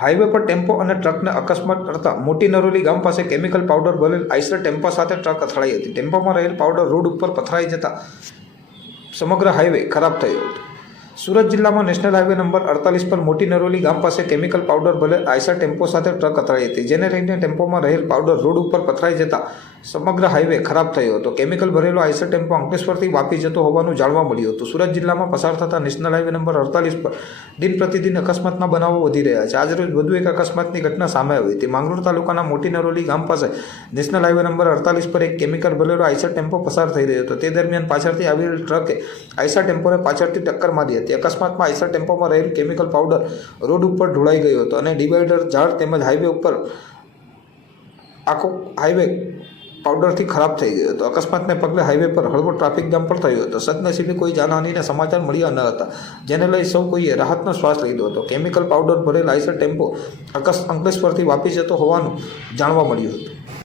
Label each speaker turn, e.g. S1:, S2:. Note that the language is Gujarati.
S1: હાઈવે પર ટેમ્પો અને ટ્રકને અકસ્માત કરતા મોટી નરોલી ગામ પાસે કેમિકલ પાવડર ભરેલ આઈસર ટેમ્પો સાથે ટ્રક અથડાઈ હતી. ટેમ્પોમાં રહેલ પાવડર રોડ ઉપર પથરાઈ જતા સમગ્ર હાઈવે ખરાબ થયો હતો. સુરત જિલ્લામાં નેશનલ હાઈવે નંબર અડતાલીસ પર મોટી નરોલી ગામ પાસે કેમિકલ પાવડર ભરેલ આઈસર ટેમ્પો સાથે ટ્રક અથડાઈ હતી. જેને લઈને ટેમ્પોમાં રહેલ પાવડર રોડ ઉપર પથરાઈ જતા સમગ્ર હાઈવે ખરાબ થયો હતો. કેમિકલ ભરેલો આઈસર ટેમ્પો અંકલેશ્વરથી વાપી જતો હોવાનું જાણવા મળ્યું હતું. સુરત જિલ્લામાં પસાર થતા નેશનલ હાઈવે નંબર અડતાલીસ પર દિન પ્રતિદિન અકસ્માતના બનાવો વધી રહ્યા છે. આજરોજ વધુ એક અકસ્માતની ઘટના સામે આવી હતી. માંગરોળ તાલુકાના મોટી નરોલી ગામ પાસે નેશનલ હાઈવે નંબર અડતાલીસ પર એક કેમિકલ ભરેલો આઈસર ટેમ્પો પસાર થઈ રહ્યો હતો. તે દરમિયાન પાછળથી આવેલ ટ્રકે આઈસર ટેમ્પોને પાછળથી ટક્કર મારી હતી. અકસ્માતમાં આઈસર ટેમ્પોમાં રહેલ કેમિકલ પાવડર રોડ ઉપર ઢોળાઈ ગયો હતો અને ડિવાઈડર ઝાડ તેમજ હાઈવે ઉપર આખો હાઈવે પાવડરથી ખરાબ થઈ ગયો હતો. અકસ્માતને પગલે હાઈવે પર હળવો ટ્રાફિક જામ પણ થયો હતો. સદનસીબે કોઈ જાનહાનીના સમાચાર મળ્યા ન હતા, જેને લઈ સૌ કોઈએ રાહતનો શ્વાસ લીધો હતો. કેમિકલ પાવડર ભરેલ આઈસર ટેમ્પો અકસ અંકલેશ્વરથી વાપી જતો હોવાનું જાણવા મળ્યું હતું.